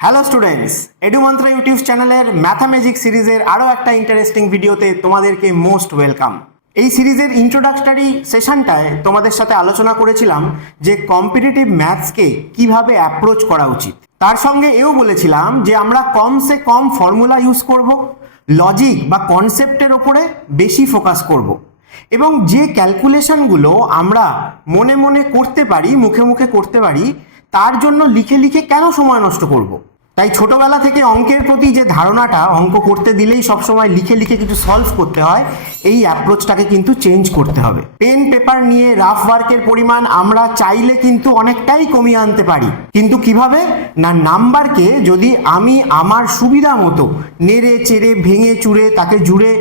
Hello students, এডুমন্ত্র YouTube চ্যানেলের ম্যাথামেজিক সিরিজের আরও একটা ইন্টারেস্টিং ভিডিওতে তোমাদেরকে মোস্ট ওয়েলকাম। এই সিরিজের ইন্ট্রোডাক্টরি সেশনটায় তোমাদের সাথে আলোচনা করেছিলাম যে কম্পিটিটিভ ম্যাথসকে কিভাবে অ্যাপ্রোচ করা উচিত। তার সঙ্গে এও বলেছিলাম যে আমরা কমসে কম ফর্মুলা ইউজ করব, লজিক বা কনসেপ্টের ওপরে বেশি ফোকাস করব, এবং যে ক্যালকুলেশনগুলো আমরা মনে মনে করতে পারি, মুখে মুখে করতে পারি, তার জন্য লিখে লিখে কেন সময় নষ্ট করব। তাই ছোটবেলা থেকে অঙ্কের প্রতি যে ধারণাটা, অঙ্ক করতে দিলেই সবসময় লিখে লিখে কিছু সলভ করতে হয়, এই অ্যাপ্রোচটাকে কিন্তু চেঞ্জ করতে হবে। পেন পেপার নিয়ে রাফ ওয়ার্কের পরিমাণ আমরা চাইলে কিন্তু অনেকটাই কমিয়ে আনতে পারি, কিন্তু কিভাবে না, নাম্বারকে যদি আমি আমার সুবিধা মতো নেড়ে চেড়ে ভেঙে চুড়ে তাকে জুড়ে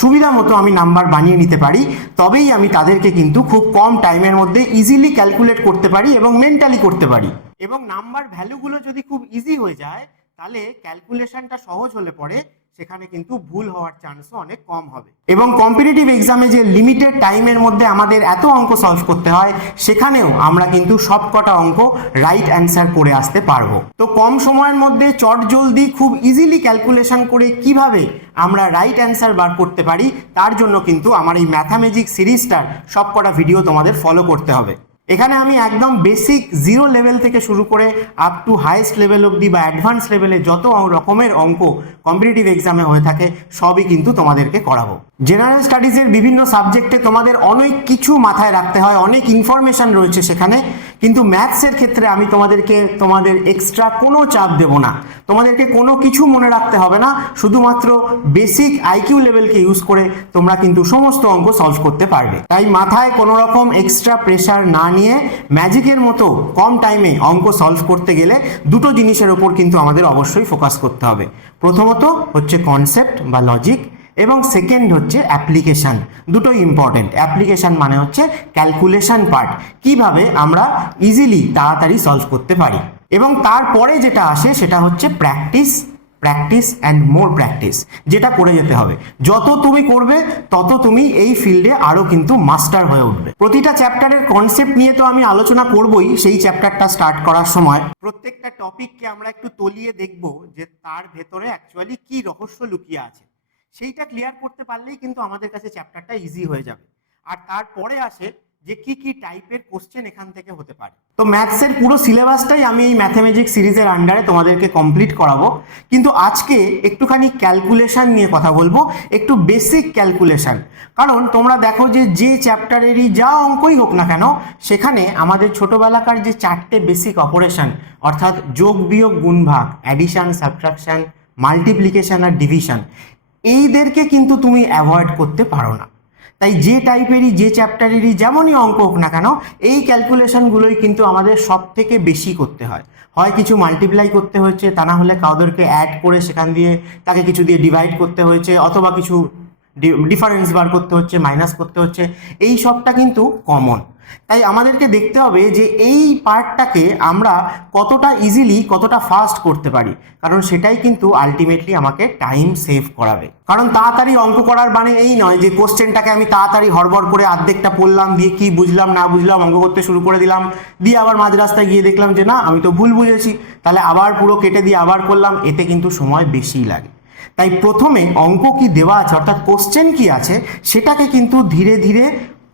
সুবিধা মতো আমি নাম্বার বানিয়ে নিতে পারি, তবেই আমি তাদেরকে কিন্তু খুব কম টাইমের মধ্যে ইজিলি ক্যালকুলেট করতে পারি এবং মেন্টালি করতে পারি। এবং নাম্বার ভ্যালুগুলো যদি খুব ইজি হয়ে যায়, তাহলে ক্যালকুলেশনটা সহজ হলে পরে সেখানে কিন্তু ভুল হওয়ার চান্সও অনেক কম হবে। এবং কম্পিটিটিভ এক্সামে যে লিমিটেড টাইমের মধ্যে আমাদের এত অঙ্ক সলভ করতে হয়, সেখানেও আমরা কিন্তু সবকটা অঙ্ক রাইট অ্যান্সার করে আসতে পারবো। তো কম সময়ের মধ্যে চটজলদি খুব ইজিলি ক্যালকুলেশন করে কিভাবে আমরা রাইট অ্যান্সার বার করতে পারি, তার জন্য কিন্তু আমার এই ম্যাথামেজিক সিরিজটার সবকটা ভিডিও তোমাদের ফলো করতে হবে। এখানে আমি একদম বেসিক জিরো লেভেল থেকে শুরু করে আপ টু হাইয়েস্ট লেভেল অবধি বা অ্যাডভান্স লেভেলে যত রকমের অঙ্ক কম্পিটিটিভ এক্সামে হয়ে থাকে সবই কিন্তু তোমাদেরকে করাবো। জেনারেল স্টাডিজের বিভিন্ন সাবজেক্টে তোমাদের অনেক কিছু মাথায় রাখতে হয়, অনেক ইনফরমেশন রয়েছে সেখানে, কিন্তু ম্যাথসের ক্ষেত্রে আমি তোমাদের এক্সট্রা কোনো চাপ দেব না। তোমাদেরকে কোনো কিছু মনে রাখতে হবে না, শুধুমাত্র বেসিক আইকিউ লেভেলকে ইউজ করে তোমরা কিন্তু সমস্ত অঙ্ক সলভ করতে পারবে। তাই মাথায় কোনো রকম এক্সট্রা প্রেশার না নিয়ে ম্যাজিকের মতো কম টাইমে অঙ্ক সলভ করতে গেলে দুটো জিনিসের ওপর কিন্তু আমাদের অবশ্যই ফোকাস করতে হবে। প্রথমত হচ্ছে কনসেপ্ট বা লজিক, এবং সেকেন্ড হচ্ছে অ্যাপ্লিকেশান। দুটোই ইম্পর্টেন্ট। অ্যাপ্লিকেশান মানে হচ্ছে ক্যালকুলেশন পার্ট, কিভাবে আমরা ইজিলি তাড়াতাড়ি সলভ করতে পারি। এবং তারপরে যেটা আসে সেটা হচ্ছে practice, practice and more practice, যেটা করে যেতে হবে। যত তুমি করবে তত তুমি এই ফিল্ডে আরও কিন্তু মাস্টার হয়ে উঠবে। প্রতিটা চ্যাপ্টারের কনসেপ্ট নিয়ে তো আমি আলোচনা করবই। সেই চ্যাপ্টারটা স্টার্ট করার সময় প্রত্যেকটা টপিককে আমরা একটু তলিয়ে দেখব যে তার ভেতরে অ্যাকচুয়ালি কি রহস্য লুকিয়ে আছে। সেইটা ক্লিয়ার করতে পারলেই কিন্তু আমাদের কাছে চ্যাপ্টারটা ইজি হয়ে যাবে। আর তারপরে আসে যে কি কি টাইপের কোশ্চেন এখান থেকে হতে পারে। তো ম্যাথসের পুরো সিলেবাসটাই আমি এই ম্যাথামেটিক্স সিরিজের আন্ডারে তোমাদেরকে কমপ্লিট করাবো, কিন্তু আজকে একটুখানি ক্যালকুলেশন নিয়ে কথা বলবো, একটু বেসিক ক্যালকুলেশন। কারণ তোমরা দেখো যে চ্যাপ্টারেরই যা অঙ্কই হোক না কেন, সেখানে আমাদের ছোটবেলাকার যে চারটে বেসিক অপারেশন, অর্থাৎ যোগ বিয়োগ গুণ ভাগ, অ্যাডিশন সাবট্রাকশন, মাল্টিপ্লিকেশন আর ডিভিশন, এইদেরকে কিন্তু তুমি অ্যাভয়েড করতে পারো না। তাই যে টাইপেরই যে চ্যাপ্টারেরই যেমনই অঙ্ক হোক না কেন, এই ক্যালকুলেশনগুলোই কিন্তু আমাদের সব থেকে বেশি করতে হয়। হয় কিছু মাল্টিপ্লাই করতে হয়েছে, তা না হলে কাউদেরকে অ্যাড করে সেখান দিয়ে তাকে কিছু দিয়ে ডিভাইড করতে হয়েছে, অথবা কিছু ডিফারেন্স বার করতে হচ্ছে, মাইনাস করতে হচ্ছে। এই সবটা কিন্তু কমন। তাই আমাদেরকে দেখতে হবে যে এই পার্টটাকে আমরা কতটা ইজিলি, কতটা ফাস্ট করতে পারি, কারণ সেটাই কিন্তু আলটিমেটলি আমাকে টাইম সেভ করাবে। কারণ তাড়াতাড়ি অঙ্ক করার মানে এই নয় যে কোশ্চেনটাকে আমি তাড়াতাড়ি হড়বড় করে অর্ধেকটা পড়লাম, দিয়ে কি বুঝলাম না বুঝলাম অঙ্ক করতে শুরু করে দিলাম, দিয়ে আবার মাঝ রাস্তায় গিয়ে দেখলাম যে না, আমি তো ভুল বুঝেছি, তাহলে আবার পুরো কেটে দিয়ে আবার করলাম। এতে কিন্তু সময় বেশিই লাগে। তাই প্রথমে অঙ্ক কি দেওয়া আছে, অর্থাৎ কোশ্চেন কি আছে, সেটাকে কিন্তু ধীরে ধীরে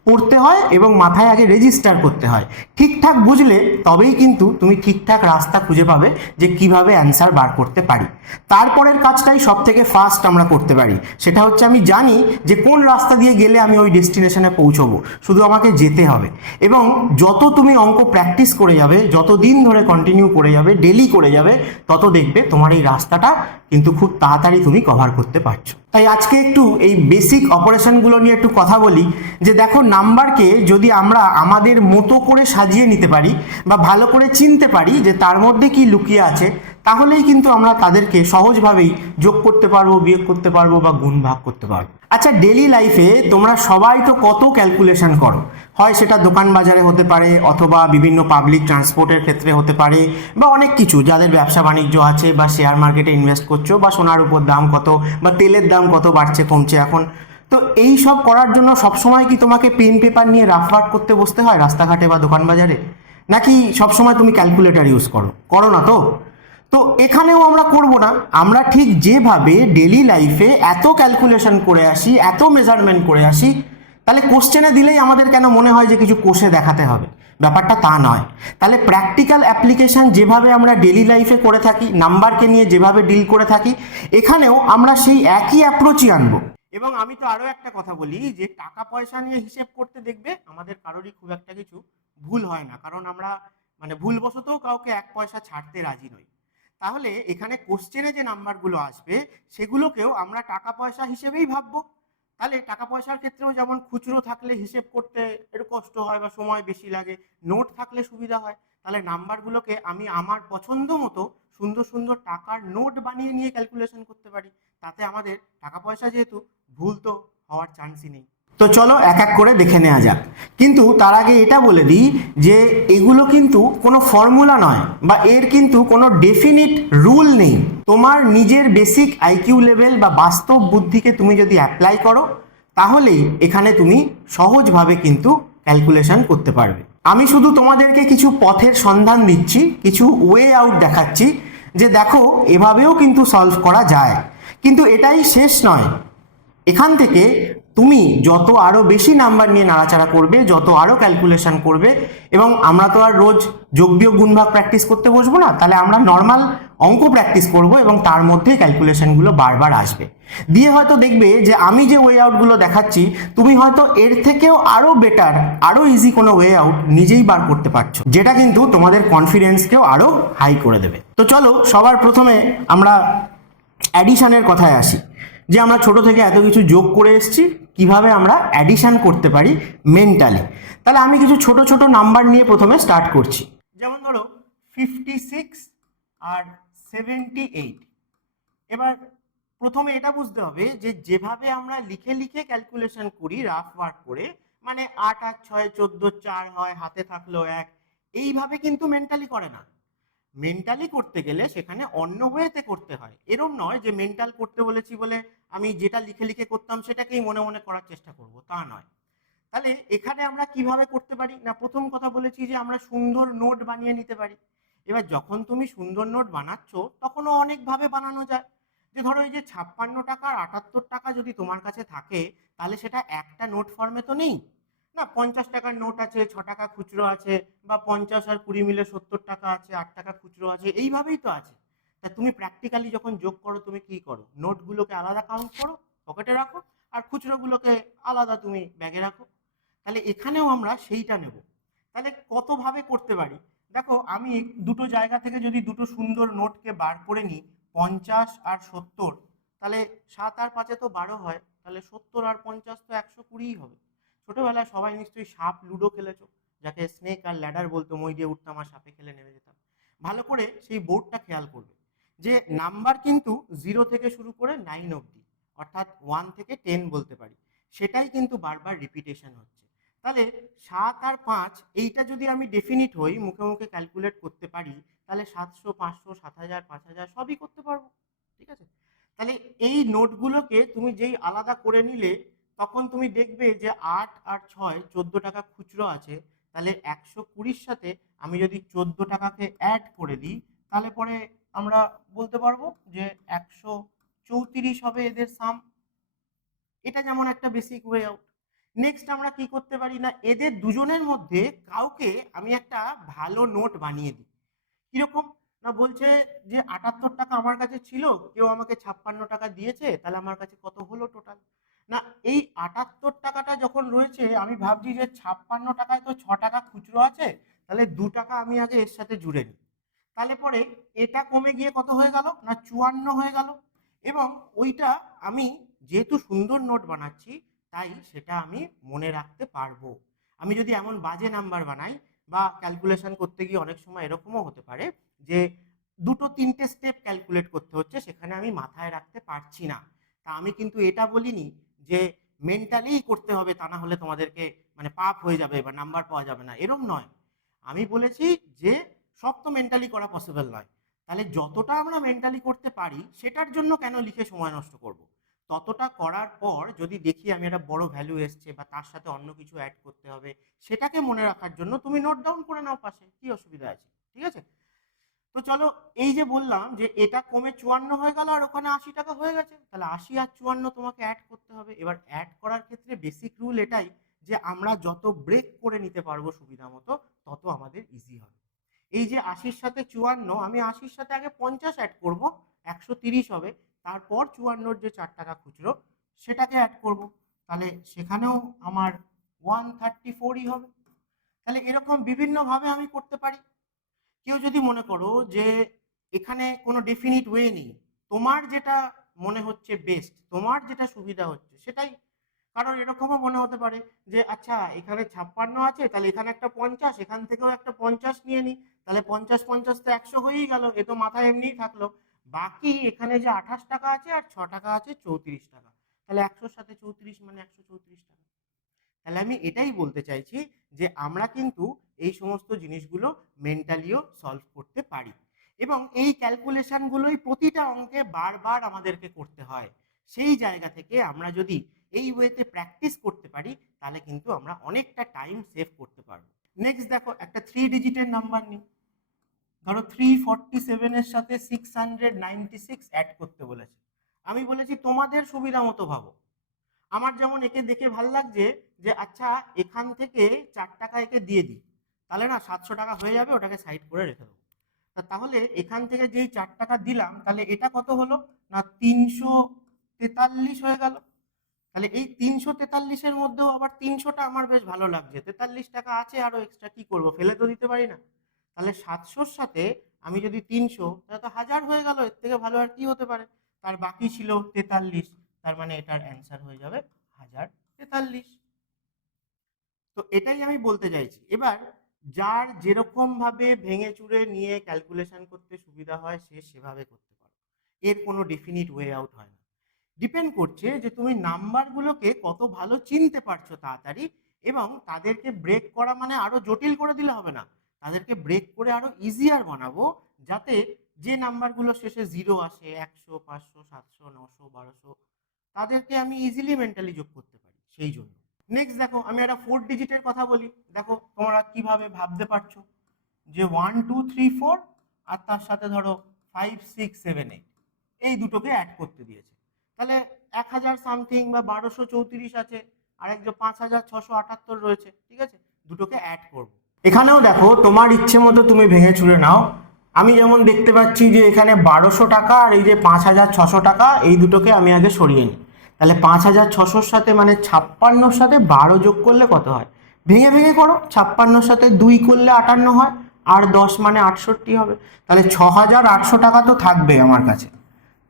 পড়তে হয় এবং মাথায় আগে রেজিস্টার করতে হয়। ঠিকঠাক বুঝলে তবেই কিন্তু তুমি ঠিকঠাক রাস্তা খুঁজে পাবে যে কিভাবে অ্যান্সার বার করতে পারি। তারপরের কাজটাই সব থেকে ফাস্ট আমরা করতে পারি, সেটা হচ্ছে আমি জানি যে কোন রাস্তা দিয়ে গেলে আমি ওই ডেস্টিনেশনে পৌঁছবো, শুধু আমাকে যেতে হবে। এবং যত তুমি অঙ্ক প্র্যাকটিস করে যাবে, যত দিন ধরে কন্টিনিউ করে যাবে, ডেলি করে যাবে, তত দেখবে তোমার এই রাস্তাটা কিন্তু খুব তাড়াতাড়ি তুমি কভার করতে পারছো। তাই আজকে একটু এই বেসিক অপারেশনগুলো নিয়ে একটু কথা বলি। যে দেখো, নাম্বারকে যদি আমরা আমাদের মতো করে সাজিয়ে নিতে পারি বা ভালো করে চিনতে পারি যে তার মধ্যে কি লুকিয়ে আছে, তাহলেই কিন্তু আমরা তাদেরকে সহজভাবেই যোগ করতে পারবো, বিয়োগ করতে পারবো বা গুণ ভাগ করতে পারবো। আচ্ছা, ডেলি লাইফে তোমরা সবাই তো কত ক্যালকুলেশন করো, হয় সেটা দোকান বাজারে হতে পারে, অথবা বিভিন্ন পাবলিক ট্রান্সপোর্টের ক্ষেত্রে হতে পারে, বা অনেক কিছু, যাদের ব্যবসা বাণিজ্য আছে বা শেয়ার মার্কেটে ইনভেস্ট করছো, বা সোনার উপর দাম কত, বা তেলের দাম কত বাড়ছে কমছে এখন। তো এই সব করার জন্য সবসময় কি তোমাকে পেন পেপার নিয়ে রাফ ওয়ার্ক করতে বসতে হয় রাস্তাঘাটে বা দোকান বাজারে, নাকি সবসময় তুমি ক্যালকুলেটর ইউজ করো? করো না তো? তো এখানেও আমরা করব না, আমরা ঠিক যেভাবে ডেলি লাইফে এত ক্যালকুলেশন করে আসি, এত মেজারমেন্ট করে আসি, তাহলে কোশ্চেনে দিলেই আমাদের কেন মনে হয় যে কিছু কষে দেখাতে হবে? ব্যাপারটা তা নয়। তাহলে প্র্যাকটিক্যাল অ্যাপ্লিকেশন যেভাবে আমরা ডেলি লাইফে করে থাকি, নাম্বারকে নিয়ে যেভাবে ডিল করে থাকি, এখানেও আমরা সেই একই অ্যাপ্রোচই আনবো। এবং আমি তো আরো একটা কথা বলি, যে টাকা পয়সা নিয়ে হিসেব করতে দেখবে আমাদের কারোরই খুব একটা কিছু ভুল হয় না, কারণ আমরা মানে ভুলবশতও কাউকে 1 পয়সা ছাড়তে রাজি নই। তাহলে এখানে কোশ্চেনে যে নাম্বারগুলো আসবে সেগুলোকেও আমরা টাকা পয়সা হিসেবেই ভাববো। তাহলে টাকা পয়সার ক্ষেত্রেও যেমন খুচরো থাকলে হিসেব করতে একটু কষ্ট হয় বা সময় বেশি লাগে, নোট থাকলে সুবিধা হয়। তাহলে নাম্বারগুলোকে আমি আমার পছন্দ মতো সুন্দর সুন্দর টাকার নোট বানিয়ে নিয়ে ক্যালকুলেশন করতে পারি। তাতে আমাদের টাকা পয়সা যেহেতু, ভুল তো হওয়ার চান্সই নেই। তো চলো এক এক করে দেখে নেওয়া যাক। কিন্তু তার আগে এটা বলে দিই যে এগুলো কিন্তু কোনো ফর্মুলা নয়, বা এর কিন্তু কোনো ডেফিনিট রুল নেই। তোমার নিজের বেসিক আইকিউ লেভেল বা বাস্তব বুদ্ধিকে তুমি যদি অ্যাপ্লাই করো, তাহলেই এখানে তুমি সহজভাবে কিন্তু ক্যালকুলেশন করতে পারবে। আমি শুধু তোমাদেরকে কিছু পথের সন্ধান দিচ্ছি, কিছু ওয়ে আউট দেখাচ্ছি, যে দেখো এভাবেও কিন্তু সলভ করা যায়। কিন্তু এটাই শেষ নয়। এখান থেকে তুমি যত আরো বেশি নাম্বার নিয়ে নাড়াচাড়া করবে, যত আরো ক্যালকুলেশন করবে, এবং আমরা তো আর রোজ যোগ বিয়োগ গুণ ভাগ প্র্যাকটিস করতে বসবো না, তাহলে আমরা নর্মাল অঙ্ক প্র্যাকটিস করব এবং তার মধ্যে ক্যালকুলেশনগুলো বারবার আসবে। দিয়ে হয়তো দেখবে যে আমি যে ওয়ে আউটগুলো দেখাচ্ছি, তুমি হয়তো এর থেকেও আরো বেটার, আরো ইজি কোনো ওয়ে আউট নিজেই বার করতে পারছো, যেটা কিন্তু তোমাদের কনফিডেন্সকেও আরো হাই করে দেবে। তো চলো সবার প্রথমে আমরা অ্যাডিশনের কথায় আসি, যে আমরা ছোট থেকে এত কিছু যোগ করে এসেছি, কিভাবে আমরা অ্যাডিশন করতে পারি মেন্টালি। তাহলে আমি কিছু ছোট ছোট নাম্বার নিয়ে প্রথমে স্টার্ট করছি। যেমন ধরো 56 আর 78। এবার প্রথমে এটা বুঝতে হবে যে যেভাবে আমরা লিখে লিখে ক্যালকুলেশন করি রাফ ওয়ার্ক করে, মানে 8 আর 6 14 4 হয়, হাতে থাকলো 1, এইভাবে কিন্তু মেন্টালি করে না। মেন্টালি করতে গেলে সেখানে অন্য ওয়েতে করতে হয়। এরম নয় যে মেন্টাল করতে বলেছি বলে আমি যেটা লিখে লিখে করতাম সেটাকেই মনে মনে করার চেষ্টা করব, তা নয়। তাহলে এখানে আমরা কিভাবে করতে পারি না, প্রথম কথা বলেছি যে আমরা সুন্দর নোট বানিয়ে নিতে পারি। এবার যখন তুমি সুন্দর নোট বানাচ্ছ, তখনও অনেকভাবে বানানো যায়। যে ধরো এই যে 56 টাকা আর 78 টাকা যদি তোমার কাছে থাকে, তাহলে সেটা একটা নোট ফর্মে তো নেই না। 50 টাকার নোট আছে, 6 টাকা খুচরো আছে, বা 50 আর 20 মিলে 70 টাকা আছে, 8 টাকা খুচরো আছে, এইভাবেই তো আছে। তা তুমি প্র্যাকটিক্যালি যখন যোগ করো, তুমি কি করো? নোটগুলোকে আলাদা কাউন্ট করো, পকেটে রাখো, আর খুচরোগুলোকে আলাদা তুমি ব্যাগে রাখো। তাহলে এখানেও আমরা সেইটা নেব। তাহলে কতভাবে করতে পারি দেখো, আমি দুটো জায়গা থেকে যদি দুটো সুন্দর নোটকে বার করে নিই, 50 আর 70, তাহলে 7 আর 5 তো 12 হয়, তাহলে 70 আর 50 তো 120 হবে। ছোটবেলায় সবাই নিশ্চয়ই সাপ লুডো খেলেছো, যাকে স্নেক আর ল্যাডার বলতো, মই দিয়ে উঠতাম আর সাপে খেলে নেমে যেতাম। ভালো করে সেই বোর্ডটা খেয়াল করবে, যে নাম্বার কিন্তু 0 থেকে শুরু করে 9 অবধি, অর্থাৎ 1 থেকে 10 বলতে পারি, সেটাই কিন্তু বারবার রিপিটেশন হচ্ছে। তাহলে 7 আর 5, এইটা যদি আমি ডেফিনিট হই, মুখে মুখে ক্যালকুলেট করতে পারি, তাহলে 700 500 7000 5000 সবই করতে পারবো। ঠিক আছে? তাহলে এই নোটগুলোকে তুমি যেই আলাদা করে নিলে, তখন তুমি দেখবে যে 8 আর 6 14 টাকা খুচরো আছে। তাহলে 120-র সাথে আমি যদি 14 টাকাকে অ্যাড করে দিই, তাহলে পরে আমরা বলতে পারবো যে 134 হবে এদের সাম। এটা যেমন একটা বেসিক ওয়ে আউট। নেক্সট আমরা কি করতে পারি না, এদের দুজনের মধ্যে কাউকে আমি একটা ভালো নোট বানিয়ে দিই। কিরকম না, বলছে যে 78 টাকা আমার কাছে ছিল, কেউ আমাকে 56 টাকা দিয়েছে, তাহলে আমার কাছে কত হলো টোটাল? না, এই 78 টাকাটা যখন রয়েছে, আমি ভাবছি যে 56 টাকায় তো 6 টাকা খুচরো আছে, তাহলে 2 টাকা আমি আগে এর সাথে জুড়ে নিই। তাহলে পরে এটা কমে গিয়ে কত হয়ে গেল না, 54 হয়ে গেল। এবং ওইটা আমি যেহেতু সুন্দর নোট বানাচ্ছি, তাই সেটা আমি মনে রাখতে পারবো। আমি যদি এমন বাজে নাম্বার বানাই, বা ক্যালকুলেশন করতে গিয়ে অনেক সময় এরকমও হতে পারে যে দুটো তিনটে স্টেপ ক্যালকুলেট করতে হচ্ছে, সেখানে আমি মাথায় রাখতে পারছি না, তা আমি কিন্তু এটা বলিনি যে মেন্টালি করতে হবে, তা না হলে তোমাদেরকে মানে পাপ হয়ে যাবে বা নাম্বার পাওয়া যাবে না, এরম নয়। আমি বলেছি যে সব তো মেন্টালি করা পসিবল নয়, তাহলে যতটা আমরা মেন্টালি করতে পারি সেটার জন্য কেন লিখে সময় নষ্ট করব? ততটা করার পর যদি দেখি আমি একটা বড় ভ্যালু এসছে, বা তার সাথে অন্য কিছু অ্যাড করতে হবে, সেটাকে মনে রাখার জন্য তুমি নোট ডাউন করে নাও পাশে, কি অসুবিধা আছে? ঠিক আছে? তো চলো, এই যে বললাম যে এটা কমে 54 হয়ে গেল আর ওখানে 80 টাকা হয়ে গেছে, তাহলে 80 আর 54 তোমাকে অ্যাড করতে হবে। এবার অ্যাড করার ক্ষেত্রে বেসিক রুল এটাই যে আমরা যত ব্রেক করে নিতে পারবো সুবিধা মতো তত আমাদের ইজি হবে। এই যে 80-র সাথে 54, আমি 80-র সাথে আগে 50 অ্যাড করব, 130 হবে, তারপর 54-র যে 4 টাকা খুচরো সেটাকে অ্যাড করব, তাহলে সেখানেও আমার 134ই হবে। তাহলে এরকম বিভিন্নভাবে আমি করতে পারি। কেউ যদি মনে করো যে এখানে কোনো ডেফিনিট ওয়ে নেই, তোমার যেটা মনে হচ্ছে বেস্ট, তোমার যেটা সুবিধা হচ্ছে সেটাই। কারণ এরকমও মনে হতে পারে যে আচ্ছা এখানে 56 আছে, তাহলে এখানে একটা 50, এখান থেকেও একটা 50 নিয়ে নিই, তাহলে 50 50 তো 100 হয়েই গেল, এ তো মাথায় এমনিই থাকলো। বাকি এখানে যে 28 টাকা আছে আর 6 টাকা আছে 34 টাকা, তাহলে 100-র সাথে 34 মানে 134 টাকা। তাহলে আমি এটাই বলতে চাইছি যে আমরা কিন্তু এই সমস্ত জিনিসগুলো মেন্টালিও সলভ করতে পারি, এবং এই ক্যালকুলেশনগুলোই প্রতিটা অঙ্কে বারবার আমাদেরকে করতে হয়। সেই জায়গা থেকে আমরা যদি এই ওয়েতে প্র্যাকটিস করতে পারি তাহলে কিন্তু আমরা অনেকটা টাইম সেভ করতে পারবো। নেক্সট দেখো, একটা 3 ডিজিটের নাম্বার নিই। ধরো 347-এর সাথে 696 অ্যাড করতে বলেছে। আমি বলেছি তোমাদের সুবিধা মতো ভাবো। আমার যেমন একে দেখে ভাল লাগছে যে আচ্ছা এখান থেকে 4 টাকা একে দিয়ে দিই, তাহলে না 700 টাকা হয়ে যাবে, ওটাকে সাইড করে রেখে দেবো। তাহলে এখান থেকে যেই 4 টাকা দিলাম, তাহলে এটা কত হলো না 343 হয়ে গেল। তাহলে এই 343-এর মধ্যেও আবার 300টা আমার বেশ ভালো লাগছে, 43 টাকা আছে আরো এক্সট্রা, কি করব, ফেলে তো দিতে পারি না। তাহলে 700-র সাথে আমি যদি 300, তাহলে তো 1000 হয়ে গেল, এর থেকে ভালো আর কি হতে পারে। তার বাকি ছিল 43, তার মানে এটার অ্যান্সার হয়ে যাবে 1043। তো এটাই আমি বলতে চাইছি। এবার যার যেরকম ভাবে ভেঙে চুরে নিয়ে ক্যালকুলেশন করতে সুবিধা হয় সে সেভাবে করতে পারে, এর কোনো ডেফিনিট ওয়ে আউট হয় না। ডিপেন্ড করছে যে তুমি নাম্বারগুলোকে কত ভালো চিনতে পারছো তাড়াতাড়ি, এবং তাদেরকে ব্রেক করা মানে আরো জটিল করে দিলে হবে না, তাদেরকে ব্রেক করে আরো ইজিয়ার বানাবো, যাতে যে নাম্বারগুলো শেষে 0 আসে, 100, 500, 700, 900, 1200, তাদেরকে আমি ইজিলি মেন্টালি যোগ করতে পারি, সেই জন্য। নেক্সট দেখো, আমি একটা 4 ডিজিটের কথা বলি, দেখো তোমরা কিভাবে ভাবতে পারছো যে 1 2 3 4 আর তার সাথে ধরো 5 6 7 8, এই দুটোকে অ্যাড করতে দিয়েছে। তাহলে 1000 সামথিং বা 1234 আছে, আর একজন 5678 রয়েছে, ঠিক আছে, দুটোকে অ্যাড করবো। এখানেও দেখো তোমার ইচ্ছে মতো তুমি ভেঙে চুরে নাও। আমি যেমন দেখতে পাচ্ছি যে এখানে 1200 টাকা আর এই যে 5600 টাকা, এই দুটোকে আমি আগে সরিয়ে নিই। তাহলে 5600-র সাথে মানে 56-র সাথে 12 যোগ করলে কত হয়, ভেঙে ভেঙে করো। 56-র সাথে 2 করলে 58 হয়, আর 10 মানে 68 হবে। তাহলে 6800 টাকা তো থাকবে আমার কাছে।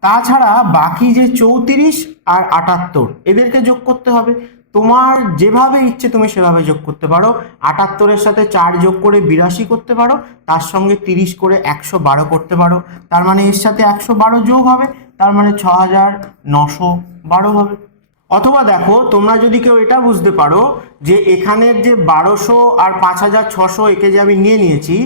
তাছাড়া বাকি যে 34 আর 78 এদেরকে যোগ করতে হবে। তোমার যেভাবে ইচ্ছে তুমি সেভাবে যোগ করতে পারো। 78-এর সাথে 4 যোগ করে 82 করতে পারো, তার সঙ্গে 30 করে 112 করতে পারো, তার মানে এর সাথে 112 যোগ হবে, তার মানে 6912 হবে। অথবা দেখো, তোমরা যদি কেউ এটা বুঝতে পারো যে এখানের যে 1200 আর 5600 একে যে আমি নিয়ে নিয়েছি,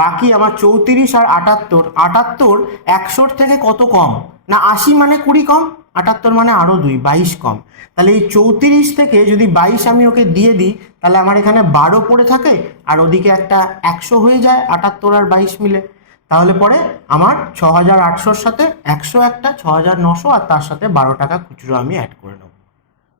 বাকি আমার 34 আর 78, 78 100-র থেকে কত কম না 80 মানে 20 কম, 78 মানে আরো 2 22 কম। তাহলে এই 34 থেকে যদি 22 আমি ওকে দিয়ে দিই, তাহলে আমার এখানে 12 পড়ে থাকে, আর ওদিকে একটা 100 হয়ে যায় 78 আর 22 মিলে। তাহলে পরে আমার 6800-র সাথে 100 একটা 6900, আর তার সাথে 12 টাকা খুচরো আমি অ্যাড করে নেবো।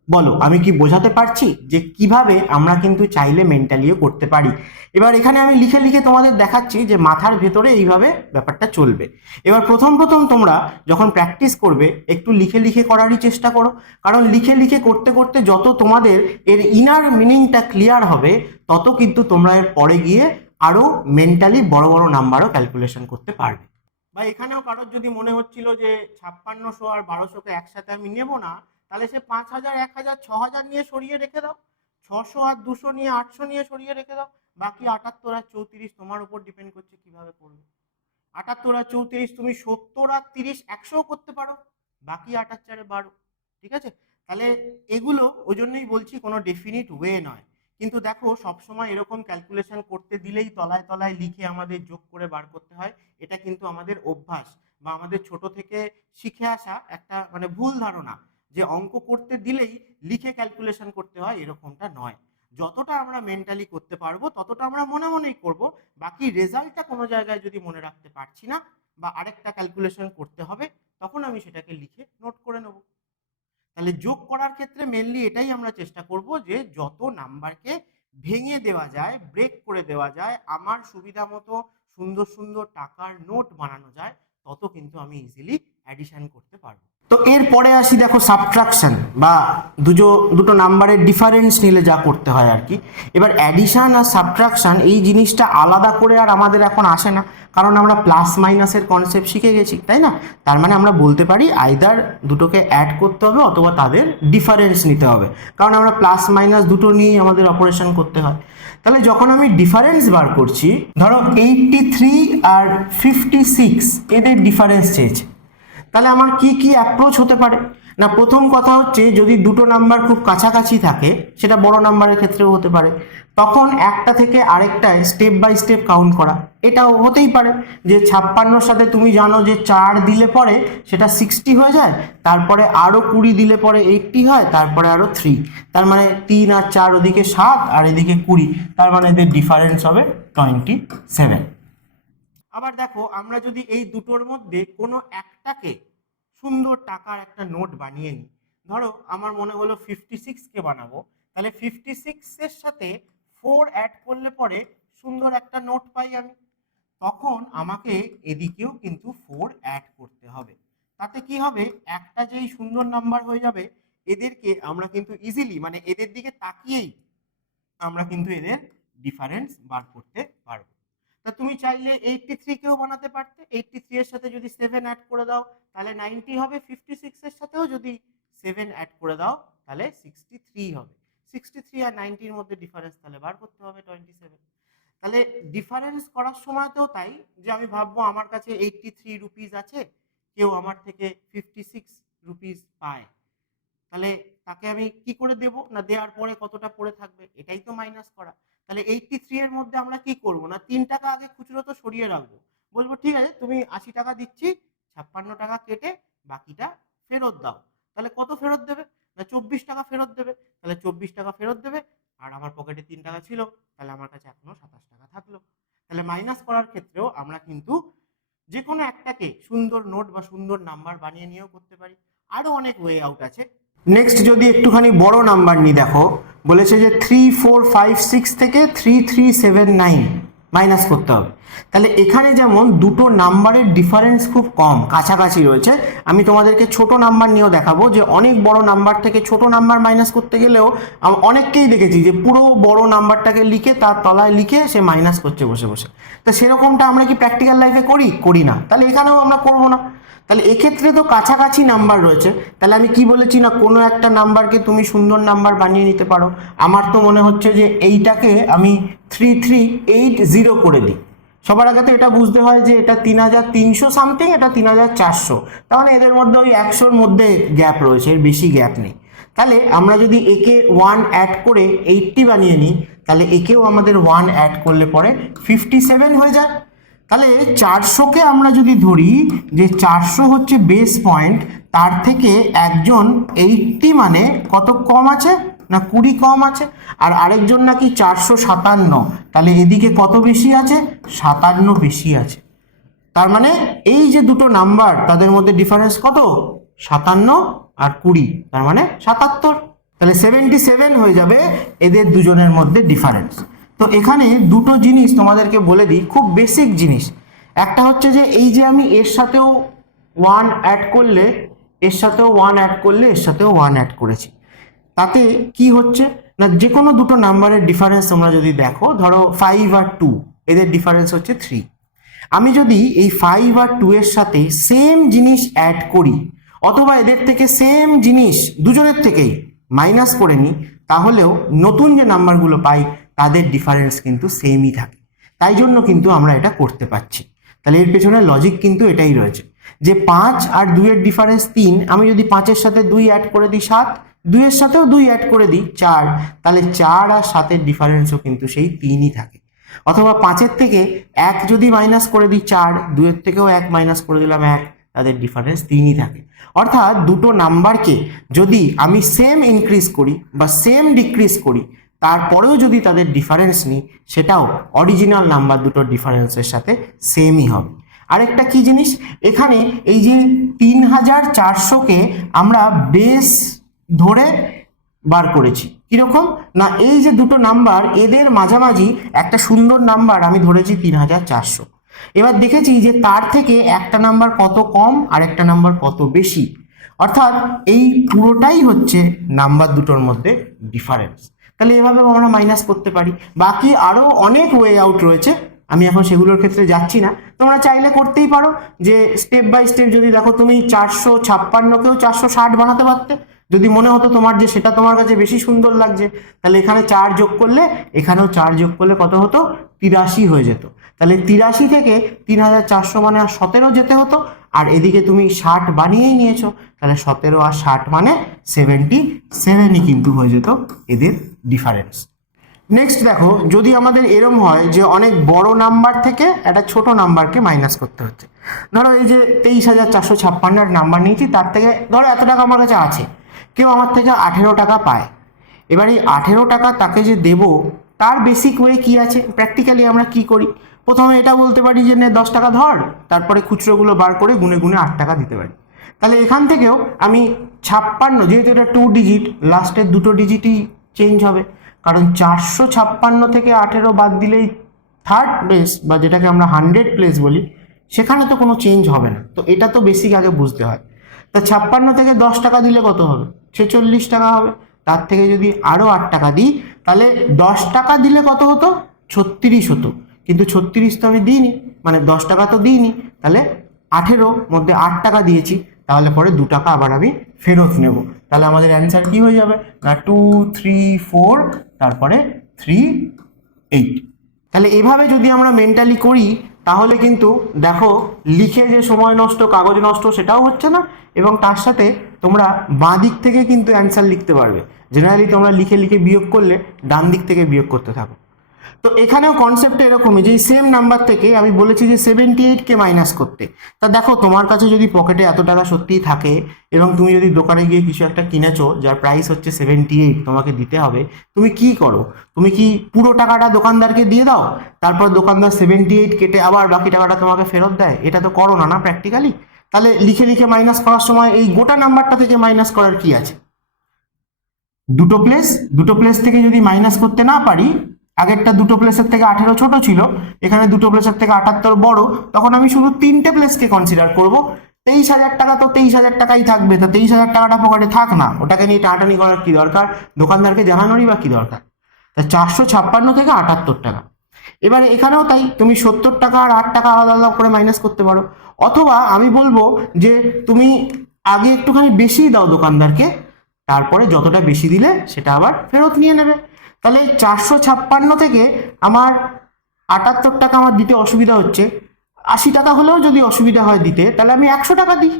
বলো আমি কি বোঝাতে পারছি যে কিভাবে আমরা কিন্তু চাইলে মেন্টালিও করতে পারি। এবার এখানে আমি লিখে লিখে তোমাদের দেখাচ্ছি যে মাথার ভেতরে এইভাবে ব্যাপারটা চলবে। এবার প্রথম প্রথম তোমরা যখন প্র্যাকটিস করবে একটু লিখে লিখে করারই চেষ্টা করো, কারণ লিখে লিখে করতে করতে যত তোমাদের এর ইনার মিনিংটা ক্লিয়ার হবে, তত কিন্তু তোমরা এর পরে গিয়ে আরো মেন্টালি বড় বড় নাম্বারও ক্যালকুলেশন করতে পারবে। বা এখানেও কারোর যদি মনে হচ্ছিল যে 5600 আর 1200-কে একসাথে আমি নেব না, তাহলে সে 5000, 1000, 6000 নিয়ে সরিয়ে রেখে দাও, 600 আর 200 নিয়ে 800 নিয়ে সরিয়ে রেখে দাও, বাকি 78 আর 34 তোমার উপর ডিপেন্ড করছে কিভাবে করবে। 78 আর 34 তুমি 70 আর 30 100 করতে পারো, বাকি 8 আর 4 12, ঠিক আছে। তাহলে এগুলো ওই জন্যই বলছি কোনো ডেফিনিট ওয়ে নয়। কিন্তু দেখো সবসময় এরকম ক্যালকুলেশন করতে দিলেই তলায় তলায় লিখে আমাদের যোগ করে বার করতে হয়, এটা কিন্তু আমাদের অভ্যাস বা আমাদের ছোট থেকে শিখে আসা একটা মানে ভুল ধারণা যে অঙ্ক করতে দিলেই লিখে ক্যালকুলেশন করতে হয়, এরকমটা নয়। যতটা আমরা মেন্টালি করতে পারবো ততটা আমরা মনে মনেই করব, বাকি রেজাল্টটা কোনো জায়গায় যদি মনে রাখতে পারছি না বা আরেকটা ক্যালকুলেশন করতে হবে তখন আমি সেটাকে লিখে নোট করে নেব। তাহলে যোগ করার ক্ষেত্রে মেনলি এটাই আমরা চেষ্টা করব যে যত নাম্বারকে ভেঙে দেওয়া যায়, ব্রেক করে দেওয়া যায়, আমার সুবিধা মতো সুন্দর সুন্দর টাকার নোট বানানো যায়, তত কিন্তু আমি ইজিলি অ্যাডিশন করতে পারবো। তো এরপরে আসি, দেখো সাবট্রাকশন বা দুটো নাম্বারের ডিফারেন্স নিলে যা করতে হয় আর কি। এবার অ্যাডিশন আর সাবট্রাকশন এই জিনিসটা আলাদা করে আর আমাদের এখন আসে না, কারণ আমরা প্লাস মাইনাসের কনসেপ্ট শিখে গেছি, তাই না? তার মানে আমরা বলতে পারি আইদার দুটোকে অ্যাড করতে হবে অথবা তাদের ডিফারেন্স নিতে হবে, কারণ আমরা প্লাস মাইনাস দুটো নিয়েই আমাদের অপারেশন করতে হয়। তাহলে যখন আমি ডিফারেন্স বার করছি, ধরো 83 আর 56 এদের ডিফারেন্স চেয়েছে, তাহলে আমার কি কি অ্যাপ্রোচ হতে পারে না? প্রথম কথা হচ্ছে, যদি দুটো নাম্বার খুব কাছাকাছি থাকে, সেটা বড় নাম্বারের ক্ষেত্রেও হতে পারে, তখন একটা থেকে আরেকটায় স্টেপ বাই স্টেপ কাউন্ট করা। এটাও হতেই পারে যে 56 সাথে তুমি জানো যে 4 দিলে পরে সেটা 60 হয়ে যায়, তারপরে আরও 20 দিলে পরে 80 হয়, তারপরে আরও 3, তার মানে 3 আর 4 ওদিকে 7 আর এদিকে 20, তার মানে এদের ডিফারেন্স হবে 27। আবার দেখো, আমরা যদি এই দুটোর মধ্যে কোনো একটাকে সুন্দর টাকার একটা নোট বানিয়ে নিই, ধরো আমার মনে হলো 56কে বানাবো, তাহলে 56-এর সাথে 4 অ্যাড করলে পরে সুন্দর একটা নোট পাই আমি, তখন আমাকে এদিকেও কিন্তু 4 অ্যাড করতে হবে। তাতে কি হবে, একটা যেই সুন্দর নাম্বার হয়ে যাবে, এদেরকে আমরা কিন্তু ইজিলি, মানে এদের দিকে তাকিয়েই আমরা কিন্তু এদের ডিফারেন্স বার করতে পারবো। তা তুমি চাইলে 83কেও বানাতে পারতে, 83 এর সাথে যদি 7 অ্যাড করে দাও তাহলে 90 হবে, 56 এর সাথেও যদি 7 অ্যাড করে দাও তাহলে 63 হবে। 63 আর 90 এর মধ্যে ডিফারেন্স তাহলে বার করতে হবে 27। তাহলে ডিফারেন্স করার সময়তেও তাই, যে আমি ভাববো আমার কাছে 83 রুপিস আছে, কেউ আমার থেকে 56 রুপিস পায়, তাহলে তাকে আমি কি করে দেব না, দেওয়ার পরে কতটা পড়ে থাকবে, এটাই তো মাইনাস করা। তাহলে 83 এর মধ্যে আমরা কি করব না, 3 টাকা আগে খুচরো তো সরিয়ে রাখবো, বলবো ঠিক আছে তুমি 80 টাকা দিচ্ছি, 56 টাকা কেটে বাকিটা ফেরত দাও। তাহলে কত ফেরত দেবে না, 24 টাকা ফেরত দেবে। তাহলে 24 টাকা ফেরত দেবে, আর আমার পকেটে 3 টাকা ছিল, তাহলে আমার কাছে এখনো 27 টাকা থাকলো। তাহলে মাইনাস করার ক্ষেত্রেও আমরা কিন্তু যে কোনো একটাকে সুন্দর নোট বা সুন্দর নাম্বার বানিয়ে নিয়েও করতে পারি। আরো অনেক ওয়ে আউট আছে। নেক্সট যদি একটুখানি বড় নাম্বার নিই, দেখো বলেছে যে 3456 থেকে 3379 মাইনাস করতে হবে। তাহলে এখানে যেমন দুটো নাম্বারের ডিফারেন্স খুব কম, কাছাকাছি রয়েছে, আমি তোমাদেরকে ছোট নাম্বার নিয়েও দেখাবো যে অনেক বড় নাম্বার থেকে ছোট নাম্বার মাইনাস করতে গেলেও অনেককেই দেখেছি যে পুরো বড় নাম্বারটাকে লিখে তার তলায় লিখে সে মাইনাস করছে বসে বসে। তো সেরকমটা আমরা কি প্র্যাকটিক্যাল লাইফে করি না, তাহলে এখানেও আমরা করবো না। তাহলে এক্ষেত্রে তো কাছাকাছি নাম্বার রয়েছে, তাহলে আমি কি বলেছি না, কোনো একটা নাম্বারকে তুমি সুন্দর নাম্বার বানিয়ে নিতে পারো। আমার তো মনে হচ্ছে যে এইটাকে আমি 3380 করে দিই। সবার আগে তো এটা বুঝতে হয় যে এটা 3300 সামথিং, এটা 3400, তার মানে এদের মধ্যে ওই 100-র মধ্যে গ্যাপ রয়েছে, এর বেশি গ্যাপ নেই। তাহলে আমরা যদি একে 1 অ্যাড করে 80 বানিয়ে নিই, তাহলে একেও আমাদের 1 অ্যাড করলে পরে 57 হয়ে যায়। তাহলে 400কে আমরা যদি ধরি যে 400 হচ্ছে বেস পয়েন্ট, তার থেকে একজন 80 মানে কত কম আছে না 20 কম আছে, আর আরেকজন নাকি 457, তাহলে এদিকে কত বেশি আছে, 57 বেশি আছে। তার মানে এই যে দুটো নাম্বার তাদের মধ্যে ডিফারেন্স কত, 57 আর 20, তার মানে 77। তাহলে 77 হয়ে যাবে এদের দুজনের মধ্যে ডিফারেন্স। তো এখানে দুটো জিনিস তোমাদেরকে বলে দিই, খুব বেসিক জিনিস। একটা হচ্ছে যে এই যে আমি এর সাথেও 1 অ্যাড করলে, এর সাথেও 1 অ্যাড করলে, এর সাথেও 1 অ্যাড করেছি, তাতে কি হচ্ছে না, যে কোনো দুটো নাম্বারের ডিফারেন্স তোমরা যদি দেখো, ধরো 5 আর 2 এদের ডিফারেন্স হচ্ছে 3, আমি যদি এই 5 আর 2 এর সাথে সেম জিনিস অ্যাড করি অথবা এদের থেকে সেম জিনিস দুজনের থেকেই মাইনাস করে নিই, তাহলেও নতুন যে নাম্বারগুলো পাই তাদের ডিফারেন্স কিন্তু সেমই থাকে। তাই জন্য কিন্তু আমরা এটা করতে পারছি। তাহলে এর পেছনে লজিক কিন্তু এটাই রয়েছে যে 5 আর 2 এর ডিফারেন্স 3, আমি যদি 5-এর সাথে 2 অ্যাড করে দিই 7, 2 এর সাথেও 2 অ্যাড করে দিই 4, তাহলে 4 আর 7-এর ডিফারেন্সও কিন্তু সেই 3ই থাকে। অথবা 5-এর থেকে 1 যদি মাইনাস করে দিই 4, 2-এর থেকেও 1 মাইনাস করে দিলাম 1, তাদের ডিফারেন্স 3ই থাকে। অর্থাৎ দুটো নাম্বারকে যদি আমি সেম ইনক্রিজ করি বা সেম ডিক্রিজ করি, তারপরেও যদি তাদের ডিফারেন্স নিই সেটাও অরিজিনাল নাম্বার দুটোর ডিফারেন্সের সাথে সেমই হবে। আরেকটা কি জিনিস, এখানে এই যে 3400কে আমরা বেস ধরে বার করেছি। কিরকম না, এই যে দুটো নাম্বার এদের মাঝামাঝি একটা সুন্দর নাম্বার আমি ধরেছি 3400। এবার দেখেছি যে তার থেকে একটা নাম্বার কত কম আর একটা নাম্বার কত বেশি, অর্থাৎ এই পুরোটাই হচ্ছে নাম্বার দুটোর মধ্যে ডিফারেন্স। তাহলে এভাবে আমরা মাইনাস করতে পারি। বাকি আরো অনেক ওয়ে আউট রয়েছে, আমি এখন সেগুলোর ক্ষেত্রে যাচ্ছি না। তোমরা চাইলে করতেই পারো যে স্টেপ বাই স্টেপ, যদি দেখো তুমি 456কেও 460 বানাতে পারতে, যদি মনে হতো তোমার যে সেটা তোমার কাছে বেশি সুন্দর লাগছে, তাহলে এখানে 4 যোগ করলে এখানেও 4 যোগ করলে কত হতো, 83 হয়ে যেত। তাহলে 83 থেকে 3400 মানে আর 17 যেতে হতো, আর এদিকে তুমি 60 বানিয়েই নিয়েছো, তাহলে 17 আর 60 মানে 77ই কিন্তু হয়ে যেত এদের ডিফারেন্স। নেক্সট দেখো, যদি আমাদের এরম হয় যে অনেক বড় নাম্বার থেকে একটা ছোট নাম্বারকে মাইনাস করতে হচ্ছে, ধরো এই যে 23,456 নাম্বার নিয়েছি, তার থেকে ধরো এত টাকা আমার কাছে আছে, কেউ আমার থেকে 18 টাকা পায়। এবার এই 18 টাকা তাকে যে দেব, তার বেসিক ওয়ে কি আছে, প্র্যাকটিক্যালি আমরা কি করি, প্রথমে এটা বলতে পারি যে নে 10 টাকা ধর, তারপরে খুচরোগুলো বার করে গুনে গুনে 8 টাকা দিতে পারি। তাহলে এখান থেকেও আমি 56, যেহেতু এটা 2 ডিজিট, লাস্টের দুটো ডিজিটই চেঞ্জ হবে, কারণ 456 থেকে 18 বাদ দিলেই থার্ড প্লেস বা যেটাকে আমরা 100 প্লেস বলি, সেখানে তো কোনো চেঞ্জ হবে না। তো এটা তো বেসিক আগে বুঝতে হয়। তা 56 থেকে 10 টাকা দিলে কত হবে, 46 টাকা হবে। তার থেকে যদি আরও 8 টাকা দিই, তাহলে 10 টাকা দিলে কত হতো, 36 হতো। কিন্তু 36 তো আমি দিইনি, মানে 10 টাকা তো দিইনি, তাহলে 18 মধ্যে 8 টাকা দিয়েছি, তাহলে পরে 2 টাকা আবার আমি ফেরত নেব। তাহলে আমাদের অ্যান্সার কি হয়ে যাবে না 2 3 4 তারপরে 3 8। তাহলে এভাবে যদি আমরা মেন্টালি করি, তাহলে কিন্তু দেখো লিখে যে সময় নষ্ট, কাগজ নষ্ট, সেটাও হচ্ছে না, এবং তার সাথে তোমরা বাঁ দিক থেকে কিন্তু অ্যান্সার লিখতে পারবে। জেনারেলি তোমরা লিখে লিখে বিয়োগ করলে ডান দিক থেকে বিয়োগ করতে থাকো। তো এখানেও কনসেপ্ট এরকমই, যে সেম নাম্বার থেকে আমি বলেছি যে 78কে মাইনাস করতে। তা দেখো তোমার কাছে যদি পকেটে এত টাকা সত্যিই থাকে, এবং তুমি যদি দোকানে গিয়ে কিছু একটা কিনেছো যার প্রাইস হচ্ছে 78, তোমাকে দিতে হবে, তুমি কি করো, তুমি কি পুরো টাকাটা দোকানদারকে দিয়ে দাও, তারপর দোকানদার 78 কেটে আবার বাকি টাকাটা তোমাকে ফেরত দেয়? এটা তো করো না, না প্র্যাকটিক্যালি। তাহলে লিখে লিখে মাইনাস করার সময় এই গোটা নাম্বারটা থেকে মাইনাস করার কি আছে? দুটো প্লেস থেকে যদি মাইনাস করতে না পারি, আগেরটা দুটো প্লেসের থেকে 18 ছোট ছিল, এখানে দুটো প্লেসের থেকে 78 বড়, তখন আমি শুধু 3টে প্লেসকে কনসিডার করব। 23,000 টাকা তো 23,000 টাকাই থাকবে, তো 23,000 টাকাটা পকেটে থাক না, ওটাকে নিয়ে টানাটানি করার কি দরকার, দোকানদারকে জানানোরই বা কি দরকার। তা 456 থেকে 78 টাকা। এবারে এখানেও তাই, তুমি 70 টাকা আর 8 টাকা আলাদা আলাদা করে মাইনাস করতে পারো, অথবা আমি বলবো যে তুমি আগে একটুখানি বেশি দাও দোকানদারকে, তারপরে যতটা বেশি দিলে সেটা আবার ফেরত নিয়ে নেবে। তাহলে 456 থেকে আমার 78 টাকা আমার দিতে অসুবিধা হচ্ছে, 80 টাকা হলেও যদি অসুবিধা হয় দিতে, তাহলে আমি 100 টাকা দিই।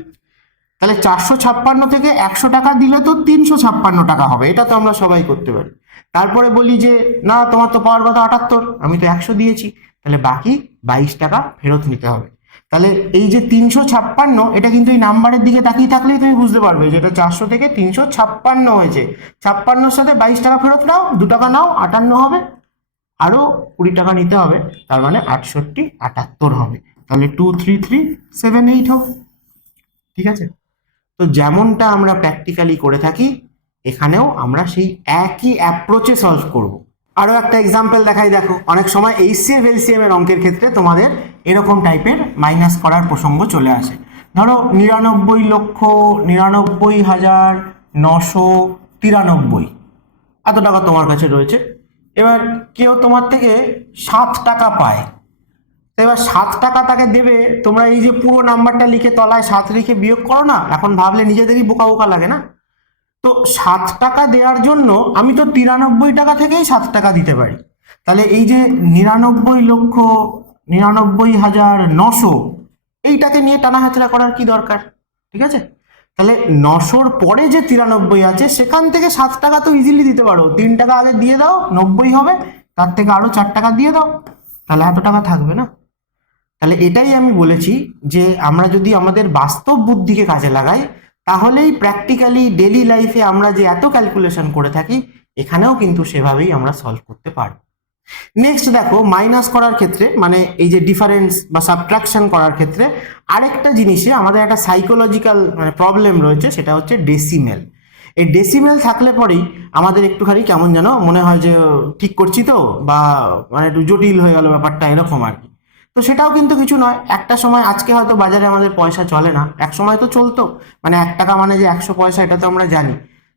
তাহলে 456 থেকে 100 টাকা দিলে তো 356 টাকা হবে, এটা তো আমরা সবাই করতে পারি। তারপরে বলি যে না, তোমার তো পাওয়ার কথা 78, আমি তো 100 দিয়েছি, তাহলে বাকি 22 টাকা ফেরত নিতে হবে। তাহলে এই যে 356, এটা কিন্তু এই নাম্বারের দিকে তাকিয়ে থাকলেই তুমি বুঝতে পারবে যে এটা 400 থেকে 356 হয়েছে। 56 সাথে 22 টাকা ফেরত নাও, 2 টাকা নাও, 58 হবে, আরো 20 টাকা নিতে হবে, তার মানে 68 78 হবে। তাহলে 2 3 3 7 8 হবে। ঠিক আছে, তো যেমনটা আমরা প্র্যাকটিক্যালি করে থাকি, এখানেও আমরা সেই একই অ্যাপ্রোচে সলভ করব। আরও একটা এক্সাম্পল দেখাই, দেখো অনেক সময় এইচসিএফ এলসিএম এর অঙ্কের ক্ষেত্রে তোমাদের এরকম টাইপের মাইনাস করার প্রসঙ্গ চলে আসে। ধরো 99,99,993 এত টাকা তোমার কাছে রয়েছে। এবার কেউ তোমার থেকে 7 টাকা পায়, এবার 7 টাকা তাকে দেবে, তোমরা এই যে পুরো নাম্বারটা লিখে তলায় 7 লিখে বিয়োগ করো না, এখন ভাবলে নিজেদেরই বোকা বোকা লাগে না? তো 7 টাকা দেওয়ার জন্য আমি তো 93 টাকা থেকেই 7 টাকা দিতে পারি। তাহলে এই যে 99,99,900, এইটাকে নিয়ে টানা হাতড়া করার কি দরকার? ঠিক আছে, তাহলে 900-র পরে যে 93 আছে, সেখান থেকে 7 টাকা তো ইজিলি দিতে পারো, 3 টাকা আগে দিয়ে দাও, 90 হবে, তার থেকে আরো 4 টাকা দিয়ে দাও, তাহলে এত টাকা থাকবে না? তাহলে এটাই আমি বলেছি যে আমরা যদি আমাদের বাস্তব বুদ্ধিকে কাজে লাগাই, তাহলেই প্র্যাকটিক্যালি ডেলি লাইফে আমরা যে এত ক্যালকুলেশন করে থাকি, এখানেও কিন্তু সেভাবেই আমরা সলভ করতে পারি। নেক্সট দেখো, মাইনাস করার ক্ষেত্রে মানে এই যে ডিফারেন্স বা সাবট্রাকশন করার ক্ষেত্রে আরেকটা জিনিসে আমাদের একটা সাইকোলজিক্যাল মানে প্রবলেম রয়েছে, সেটা হচ্ছে ডেসিমেল। এই ডেসিমেল থাকলে পরেই আমাদের একটুখানি কেমন যেন মনে হয় যে ঠিক করছি তো, বা মানে একটু জটিল হয়ে গেল ব্যাপারটা, এরকম আর কি। তো সেটাও কিন্তু কিছু নয়, একটা সময় আজকে হয়তো বাজারে আমাদের পয়সা চলে না, এক সময় তো চলতো, মানে 1 টাকা মানে যে 100 পয়সা এটা তো আমরা জানি,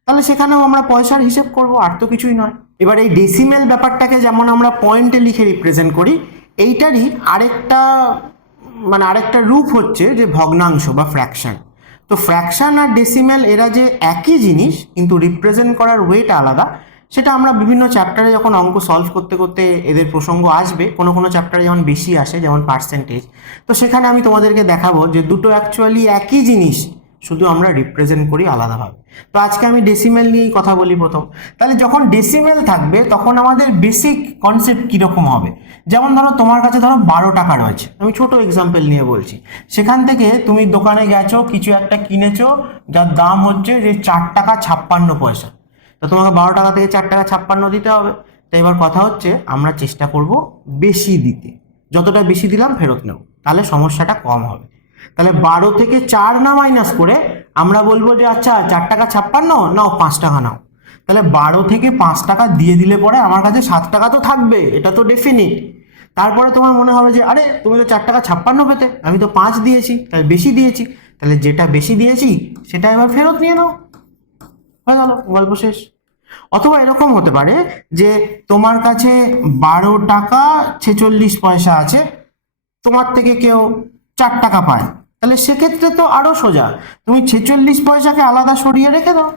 তাহলে সেখানেও আমরা পয়সার হিসেব করব, আর তো কিছুই নয়। এবার এই ডেসিমেল ব্যাপারটাকে যেমন আমরা পয়েন্টে লিখে রিপ্রেজেন্ট করি, এইটারই আরেকটা মানে আরেকটা রূপ হচ্ছে যে ভগ্নাংশ বা ফ্র্যাকশন। তো ফ্র্যাকশন আর ডেসিমেল এরা যে একই জিনিস কিন্তু রিপ্রেজেন্ট করার ওয়েটা আলাদা, সেটা আমরা বিভিন্ন চ্যাপ্টারে যখন অঙ্ক সলভ করতে করতে এদের প্রসঙ্গ আসবে, কোনো কোনো চ্যাপ্টারে যেমন বেশি আসে যেমন পার্সেন্টেজ, তো সেখানে আমি তোমাদেরকে দেখাবো যে দুটো অ্যাকচুয়ালি একই জিনিস, শুধু আমরা রিপ্রেজেন্ট করি আলাদাভাবে। তো আজকে আমি ডেসিমেল নিয়েই কথা বলি প্রথম। তাহলে যখন ডেসিমেল থাকবে তখন আমাদের বেসিক কনসেপ্ট কীরকম হবে, যেমন ধরো তোমার কাছে ধরো 12 টাকা রয়েছে, আমি ছোট এক্সাম্পল নিয়ে বলছি। সেখান থেকে তুমি দোকানে গেছো, কিছু একটা কিনেছো, যার দাম হচ্ছে যে 4 টাকা 56 পয়সা। তো তোমাকে 12 টাকা থেকে 4 টাকা 56 দিতে হবে। তো এবার কথা হচ্ছে আমরা চেষ্টা করব বেশি দিতে, যতটা বেশি দিলাম ফেরত নেব, তাহলে সমস্যাটা কম হবে। তাহলে 12 থেকে 4 না মাইনাস করে আমরা বলবো যে আচ্ছা 4 টাকা 56 নাও, 5 টাকা নাও। তাহলে 12 থেকে 5 টাকা দিয়ে দিলে পরে আমার কাছে 7 টাকা তো থাকবে, এটা তো ডেফিনিট। তারপরে তোমার মনে হবে যে আরে তুমি তো 4 টাকা 56 পেতে, আমি তো 5 দিয়েছি, তাহলে বেশি দিয়েছি, তাহলে যেটা বেশি দিয়েছি সেটা এবার ফেরত নিয়ে নাও, হয়ে গেল, গল্প শেষ। অথবা এরকম হতে পারে যে তোমার কাছে 12 টাকা 46 পয়সা আছে, তোমার থেকে কেউ 4 টাকা পায়, তাহলে সেক্ষেত্রে তো আরো সোজা, তুমি 46 পয়সাকে আলাদা সরিয়ে রেখে দাও,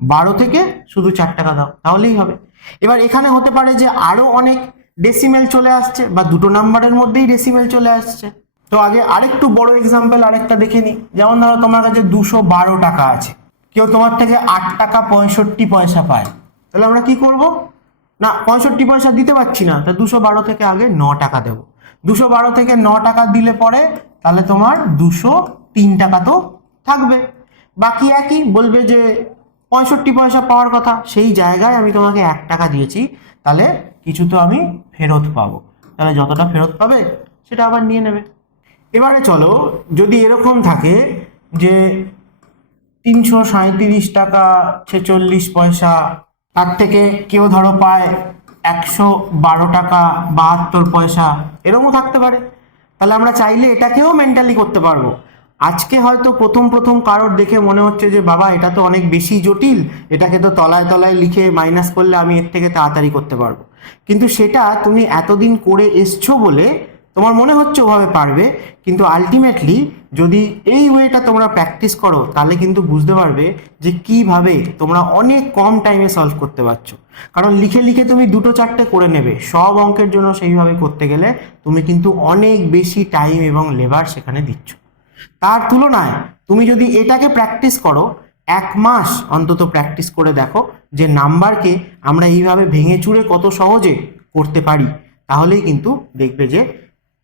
12 থেকে শুধু 4 টাকা দাও, তাহলেই হবে। এবার এখানে হতে পারে যে আরো অনেক ডেসিমেল চলে আসছে, বা দুটো নাম্বারের মধ্যেই ডেসিমেল চলে আসছে। তো আগে আরেকটু বড় এক্সাম্পল আরেকটা দেখে নিই। যেমন ধরো তোমার কাছে 212 টাকা আছে, কেউ তোমার থেকে 8 টাকা 65 পয়সা পায়, তাহলে আমরা কি করব, না 65 পয়সা দিতে পারছি না, তা 212 থেকে আগে 9 টাকা দেবো। 212 থেকে 9 টাকা দিলে পরে তাহলে তোমার 203 টাকা তো থাকবে, বাকি একই বলবে যে 65 পয়সা পাওয়ার কথা, সেই জায়গায় আমি তোমাকে 1 টাকা দিয়েছি, তাহলে কিছু তো আমি ফেরত পাবো, তাহলে যতটা ফেরত পাবে সেটা আবার নিয়ে নেবে। এবারে চলো, যদি এরকম থাকে যে 337 টাকা 46 পয়সা, তার থেকে কেউ ধরো পায় 112 টাকা 72 পয়সা, এরকমও থাকতে পারে, তাহলে আমরা চাইলে এটাকেও মেন্টালি করতে পারবো। আজকে হয়তো প্রথম প্রথম কারোর দেখে মনে হচ্ছে যে বাবা এটা তো অনেক বেশি জটিল, এটাকে তো তলায় তলায় লিখে মাইনাস করলে আমি এর থেকে তাড়াতাড়ি করতে পারবো, কিন্তু সেটা তুমি এতদিন করে এসছো বলে তোমার মনে হচ্ছে ওভাবে পারবে, কিন্তু আলটিমেটলি যদি এই ওয়েটা তোমরা প্র্যাকটিস করো তাহলে কিন্তু বুঝতে পারবে যে কিভাবে তোমরা অনেক কম টাইমে সলভ করতে পারছো। কারণ লিখে লিখে তুমি 2-4টে করে নেবে, সব অঙ্কের জন্য সেইভাবে করতে গেলে তুমি কিন্তু অনেক বেশি টাইম এবং লেবার সেখানে দিচ্ছ। তার তুলনায় তুমি যদি এটাকে প্র্যাকটিস করো, 1 মাস অন্তত প্র্যাকটিস করে দেখো যে নাম্বারকে আমরা এইভাবে ভেঙে চুরে কত সহজে করতে পারি, তাহলেই কিন্তু দেখবে যে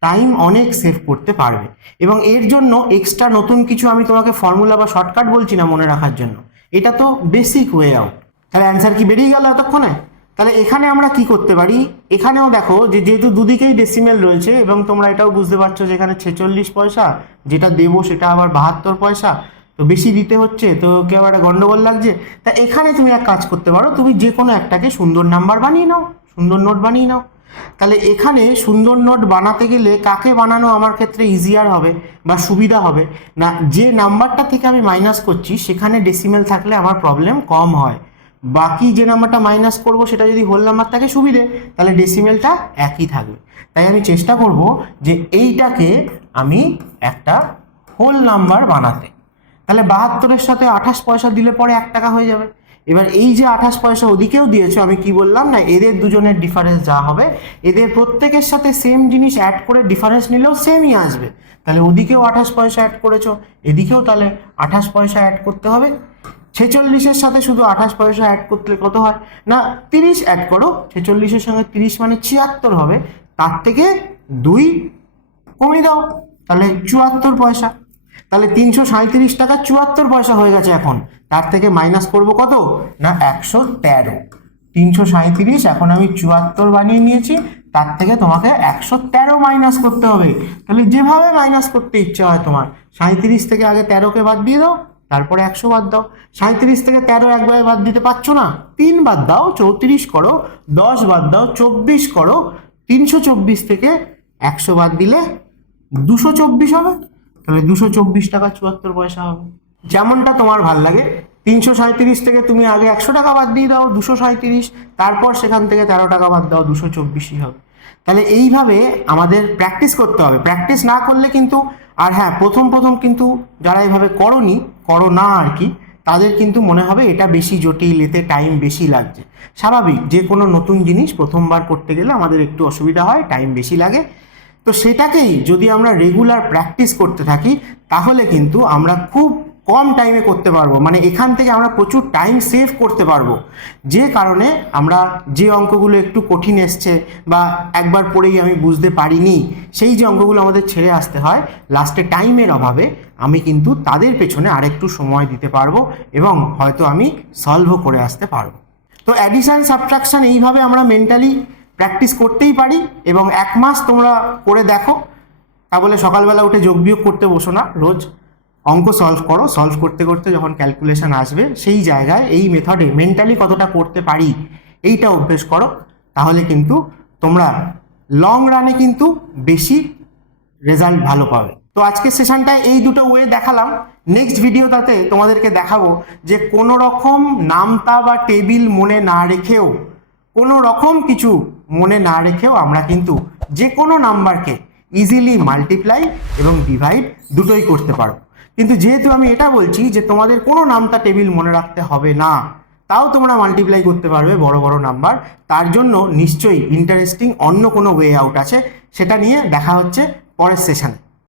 টাইম অনেক সেভ করতে পারবে। এবং এর জন্য এক্সট্রা নতুন কিছু আমি তোমাকে ফর্মুলা বা শর্টকাট বলছি না মনে রাখার জন্য, এটা তো বেসিক ওয়ে আউট। তাহলে অ্যান্সার কি বেরিয়ে গেল এতক্ষণে? তাহলে এখানে আমরা কি করতে পারি, এখানেও দেখো যে যেহেতু দুদিকেই ডেসিমেল রয়েছে এবং তোমরা এটাও বুঝতে পারছো যে এখানে 46 পয়সা, যেটা দেবো সেটা আবার 72 পয়সা, তো বেশি দিতে হচ্ছে, তো কেউ একটা গন্ডগোল লাগছে। তা এখানে তুমি এক কাজ করতে পারো, তুমি যে কোনো একটাকে সুন্দর নাম্বার বানিয়ে নাও, সুন্দর নোট বানিয়ে নাও। তাহলে এখানে সুন্দর নোট বানাতে গেলে কাকে বানানো আমার ক্ষেত্রে ইজিয়ার হবে বা সুবিধা হবে, না যে নাম্বারটা থেকে আমি মাইনাস করছি সেখানে ডেসিমেল থাকলে আমার প্রবলেম কম হয়, বাকি যে নাম্বারটা মাইনাস করব সেটা যদি হোল নাম্বার থাকে সুবিধে, তাহলে ডেসিমেলটা একই থাকবে। তাই আমি চেষ্টা করব যে এইটাকে আমি একটা হোল নাম্বার বানাতে। তাহলে 72-এর সাথে 28 পয়সা দিলে পরে 1 টাকা হয়ে যাবে। এবার এই যে 28 পয়সা ওদিকেও দিয়েছো, আমি কি বললাম না এদের দুজনের ডিফারেন্স যা হবে, এদের প্রত্যেকের সাথে সেম জিনিস অ্যাড করে ডিফারেন্স নিলেও সেমই আসবে। তাহলে ওদিকেও 28 পয়সা অ্যাড করেছো, এদিকেও তাহলে 28 পয়সা অ্যাড করতে হবে। 46-এর সাথে শুধু 28 পয়সা অ্যাড করতে কত হয়, না 30 অ্যাড করো, 46-এর সঙ্গে 30 মানে 76 হবে, তার থেকে 2 কমিয়ে দাও, তাহলে 74 পয়সা। তাহলে 337 টাকা 74 পয়সা হয়ে গেছে এখন, তার থেকে মাইনাস করব কত, না 113। 337, এখন আমি 74 বানিয়ে নিয়েছি, তার থেকে তোমাকে 113 মাইনাস করতে হবে। তাহলে যেভাবে মাইনাস করতে ইচ্ছে হয় তোমার, 37 থেকে আগে 13কে বাদ দিয়ে দাও, তারপরে 100 বাদ দাও। 37 থেকে 13 একবারে বাদ দিতে পারছো না, 3 বাদ দাও, 34 করো, 10 বাদ দাও, 24 করো, 324 থেকে 100 বাদ দিলে 224 হবে। তাহলে 224 টাকা 74 পয়সা হবে। যেমনটা তোমার ভাল লাগে। 337 থেকে তুমি আগে 100 টাকা বাদ দিয়ে দাও, 237, তারপর সেখান থেকে 13 টাকা বাদ দাও, 224ই হবে। তাহলে এইভাবে আমাদের প্র্যাকটিস করতে হবে। প্র্যাকটিস না করলে কিন্তু, আর হ্যাঁ, প্রথম কিন্তু যারা এইভাবে করো না আর কি, তাদের কিন্তু মনে হবে এটা বেশি জটিল, এতে টাইম বেশি লাগছে। স্বাভাবিক, যে কোনো নতুন জিনিস প্রথমবার করতে গেলে আমাদের একটু অসুবিধা হয়, টাইম বেশি লাগে। তো সেটাকেই যদি আমরা রেগুলার প্র্যাকটিস করতে থাকি, তাহলে কিন্তু আমরা খুব কম টাইমে করতে পারবো। মানে এখান থেকে আমরা প্রচুর টাইম সেভ করতে পারবো। যে কারণে আমরা যে অঙ্কগুলো একটু কঠিন এসছে বা একবার পড়েই আমি বুঝতে পারিনি, সেই যে অঙ্কগুলো আমাদের ছেড়ে আসতে হয় লাস্টে টাইমের অভাবে, আমি কিন্তু তাদের পেছনে আরেকটু সময় দিতে পারবো এবং হয়তো আমি সলভও করে আসতে পারবো। তো অ্যাডিশন সাবট্রাকশন এইভাবে আমরা মেন্টালি প্র্যাকটিস করতেই পারি। এবং 1 মাস তোমরা করে দেখো। তা বলে সকালবেলা উঠে যোগ বিয়োগ করতে বসো না, রোজ অঙ্ক সলভ করো। সলভ করতে করতে যখন ক্যালকুলেশন আসবে, সেই জায়গায় এই মেথডে মেন্টালি কতটা করতে পারি এইটা অভ্যেস করো। তাহলে কিন্তু তোমরা লং রানে কিন্তু বেশি রেজাল্ট ভালো পাবে। তো আজকের সেশনটায় এই দুটো ওয়ে দেখালাম। নেক্সট ভিডিওটাতে তোমাদেরকে দেখাবো যে কোনো রকম নামতা বা টেবিল মনে না রেখেও, কোনো রকম কিছু মনে না রেখেও আমরা কিন্তু যে কোনো নাম্বারকে ইজিলি মাল্টিপ্লাই এবং ডিভাইড দুটোই করতে পারবো। কিন্তু যেহেতু আমি এটা বলছি যে তোমাদের কোনো নামতা টেবিল মনে রাখতে হবে না, তাও তোমরা মাল্টিপ্লাই করতে পারবে বড় বড় নাম্বার, তার জন্য নিশ্চয়ই ইন্টারেস্টিং অন্য কোনো ওয়ে আউট আছে। সেটা নিয়ে দেখা হচ্ছে পরের সেশনে।